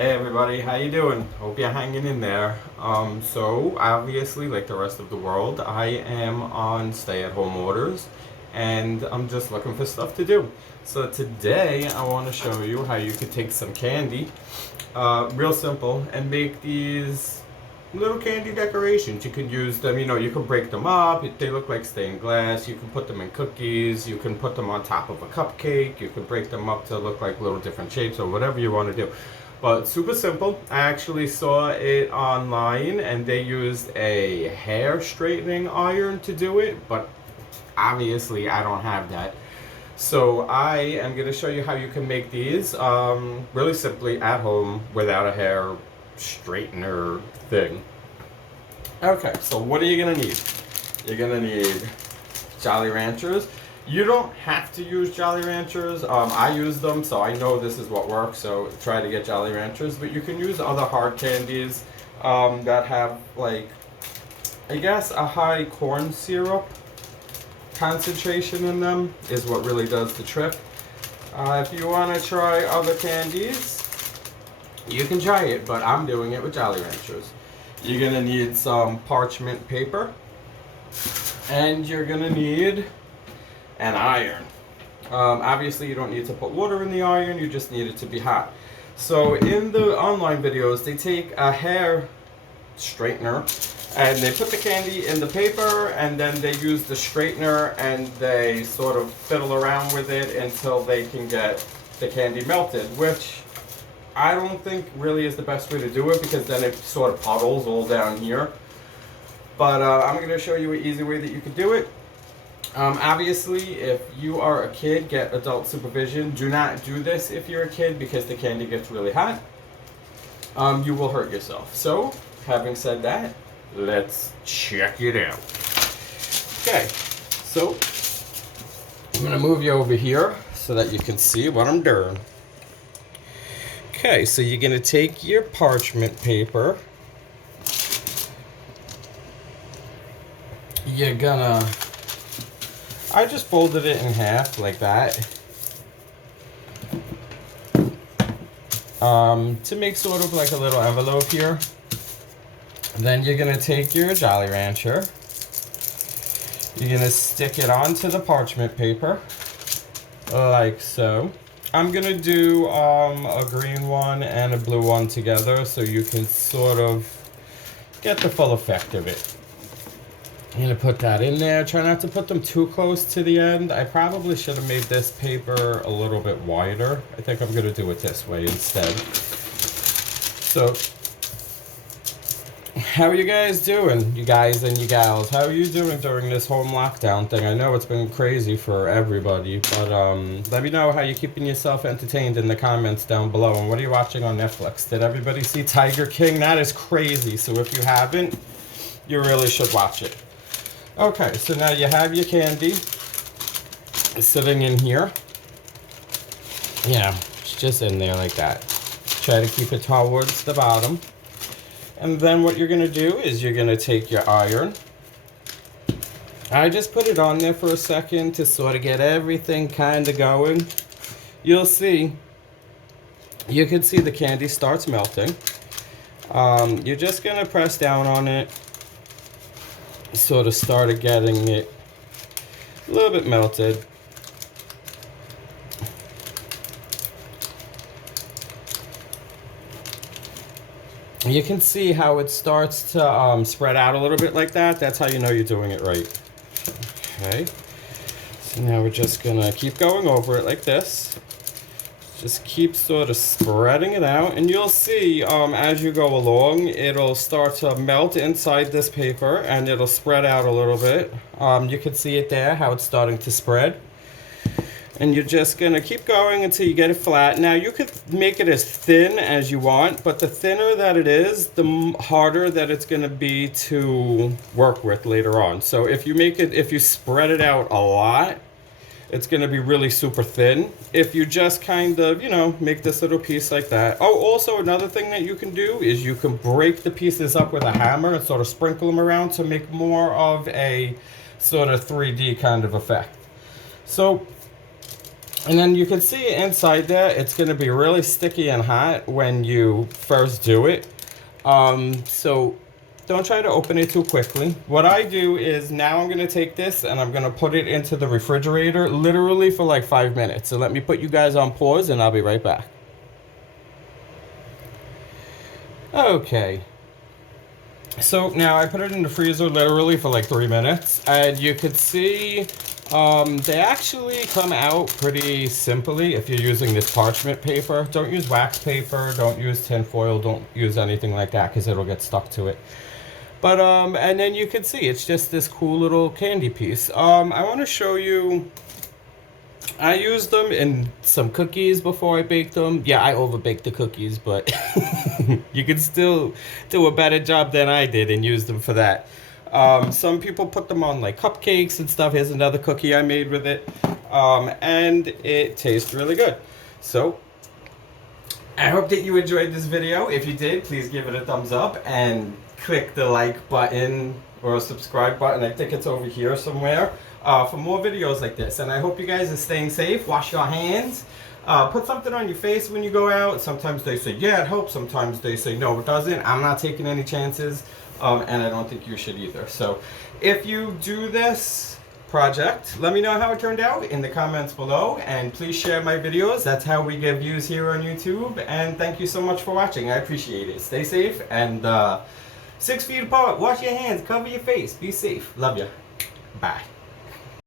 Hey everybody, how you doing? Hope you're hanging in there. So obviously, like the rest of the world, I am on stay-at-home orders, and I'm just looking for stuff to do. So today, I want to show you how you could take some candy, real simple, and make these little candy decorations. You could use them, you could break them up. They look like stained glass. You can put them in cookies. You can put them on top of a cupcake. You could break them up to look like little different shapes or whatever you want to do. But super simple. I actually saw it online and they used a hair straightening iron to do it, but obviously I don't have that. So I am going to show you how you can make these really simply at home without a hair straightener thing. Okay, so what are you going to need? You're going to need Jolly Ranchers. You don't have to use Jolly Ranchers. I use them, so I know this is what works. So try to get Jolly Ranchers, but you can use other hard candies that have, like, I guess a high corn syrup concentration in them is what really does the trick. If you want to try other candies, you can try it, but I'm doing it with Jolly Ranchers. You're gonna need some parchment paper, and you're gonna need an iron. Obviously, you don't need to put water in the iron, you just need it to be hot. So in the online videos, they take a hair straightener and they put the candy in the paper, and then they use the straightener and they sort of fiddle around with it until they can get the candy melted, which I don't think really is the best way to do it, because then it sort of puddles all down here. But I'm going to show you an easy way that you can do it. Obviously, if you are a kid, get adult supervision. Do not do this if you're a kid, because the candy gets really hot. You will hurt yourself. So, having said that, let's check it out. Okay, so I'm going to move you over here so that you can see what I'm doing. Okay, so you're going to take your parchment paper. You're gonna... I just folded it in half like that. To make sort of like a little envelope here. Then you're gonna take your Jolly Rancher. You're gonna stick it onto the parchment paper, like so. I'm gonna do a green one and a blue one together so you can sort of get the full effect of it. I'm gonna put that in there. Try not to put them too close to the end. I probably should have made this paper a little bit wider. I think I'm gonna do it this way instead. So, how are you guys doing? You guys and you gals, how are you doing during this home lockdown thing? I know it's been crazy for everybody, but let me know how you're keeping yourself entertained in the comments down below. And what are you watching on Netflix? Did everybody see Tiger King? That is crazy. So if you haven't, you really should watch it. Okay, so now you have your candy sitting in here. Yeah, it's just in there like that. Try to keep it towards the bottom. And then what you're going to do is you're going to take your iron. I just put it on there for a second to sort of get everything kind of going. You'll see, you can see the candy starts melting. You're just going to press down on it. Sort of started getting it a little bit melted. You can see how it starts to spread out a little bit like that. That's how you know you're doing it right. Okay. So now we're just gonna keep going over it like this. Just keep sort of spreading it out, and you'll see as you go along, it'll start to melt inside this paper, and it'll spread out a little bit. You can see it there, how it's starting to spread. And you're just going to keep going until you get it flat. Now, you could make it as thin as you want, but the thinner that it is, the harder that it's going to be to work with later on. So if you spread it out a lot, it's going to be really super thin. If you just kind of, make this little piece like that. Oh, also another thing that you can do is you can break the pieces up with a hammer and sort of sprinkle them around to make more of a sort of 3D kind of effect. So And then you can see inside there, it's going to be really sticky and hot when you first do it. So don't try to open it too quickly. What I do is now I'm going to take this and I'm going to put it into the refrigerator literally for like 5 minutes. So let me put you guys on pause and I'll be right back. Okay. So now I put it in the freezer literally for like 3 minutes, and you could see they actually come out pretty simply if you're using this parchment paper. Don't use wax paper, don't use tin foil, don't use anything like that because it'll get stuck to it. But and then you can see it's just this cool little candy piece. I want to show you. I used them in some cookies before I baked them. Yeah, I overbaked the cookies, but you can still do a better job than I did and use them for that. Some people put them on like cupcakes and stuff. Here's another cookie I made with it. And it tastes really good. So, I hope that you enjoyed this video. If you did, please give it a thumbs up and click the like button or subscribe button. I think it's over here somewhere. For more videos like this. And I hope you guys are staying safe. Wash your hands. Put something on your face when you go out. Sometimes they say, yeah, it helps. Sometimes they say, no, it doesn't. I'm not taking any chances. And I don't think you should either. So if you do this project, let me know how it turned out in the comments below. And please share my videos. That's how we get views here on YouTube. And thank you so much for watching. I appreciate it. Stay safe. And 6 feet apart. Wash your hands. Cover your face. Be safe. Love you. Bye.